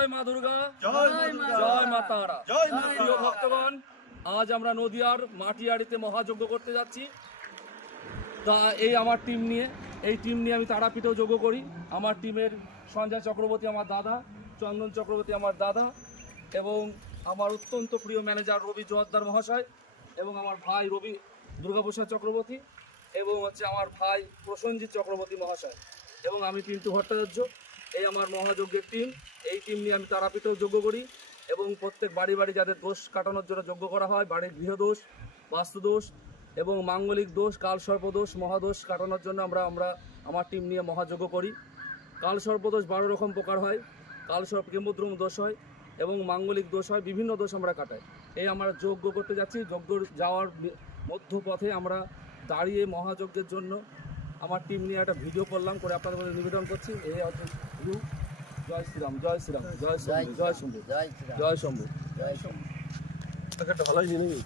জয় মা দুর্গা, জয় মা জয় মা তারা। জয় মা প্রিয় ভক্তগণ, আজ আমরা নদিয়ার মাটিয়াড়িতে মহাযজ্ঞ করতে যাচ্ছি। তা এই আমার টিম নিয়ে আমি তারাপীঠেও যোগ্য করি। আমার টিমের সঞ্জয় চক্রবর্তী আমার দাদা, চন্দন চক্রবর্তী আমার দাদা, এবং আমার অত্যন্ত প্রিয় ম্যানেজার রবি জোয়ারদার মহাশয়, এবং আমার ভাই রবি দুর্গাপ্রসাদ চক্রবর্তী, এবং হচ্ছে আমার ভাই প্রসেনজিৎ চক্রবর্তী মহাশয়, এবং আমি পিন্টু ভট্টাচার্য। এই আমার মহাযজ্ঞের টিম। এই টিম নিয়ে আমি তারাপীঠেও যোগ্য করি, এবং প্রত্যেক বাড়ি বাড়ি যাদের দোষ কাটানোর জন্য যোগ্য করা হয়, বাড়ির গৃহদোষ, বাস্তুদোষ এবং মাঙ্গলিক দোষ, কালসর্পদোষ, মহাদোষ কাটানোর জন্য আমরা আমার টিম নিয়ে মহাযজ্ঞ করি। কালসর্পদোষ 12 রকম প্রকার হয়, কালসর্প কেমদ্রম দোষ হয় এবং মাঙ্গলিক দোষ হয়, বিভিন্ন দোষ আমরা কাটাই। এই আমরা যজ্ঞ করতে যাচ্ছি। যজ্ঞ যাওয়ার মধ্যপথে আমরা দাঁড়িয়ে মহাযজ্ঞের জন্য আমার টিম নিয়ে একটা ভিডিও করলাম, করে আপনাদের মধ্যে নিবেদন করছি। এই হচ্ছে গুরু। জয় শ্রীরাম, জয় শ্রীরাম, জয় শম্ভু, জয় শম্ভু, জয় শ্রীরাম, জয় শম্ভু। জয় শম্ভু। একটা ভালোই জিনিস।